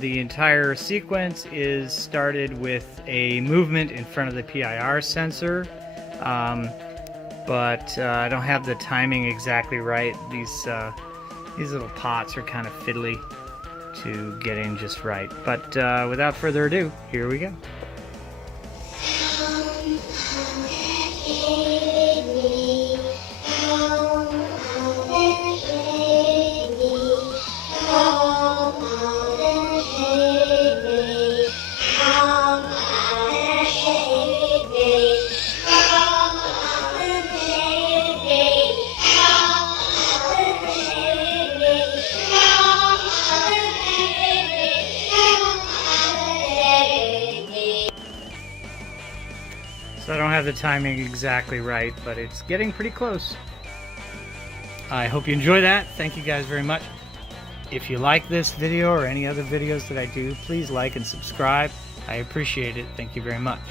The entire sequence is started with a movement in front of the PIR sensor, but I don't have the timing exactly right. These little pots are kind of fiddly to get in just right. But without further ado, here we go. So I don't have the timing exactly right, but it's getting pretty close. I hope you enjoy that. Thank you guys very much. If you like this video or any other videos that I do, please like and subscribe. I appreciate it. Thank you very much.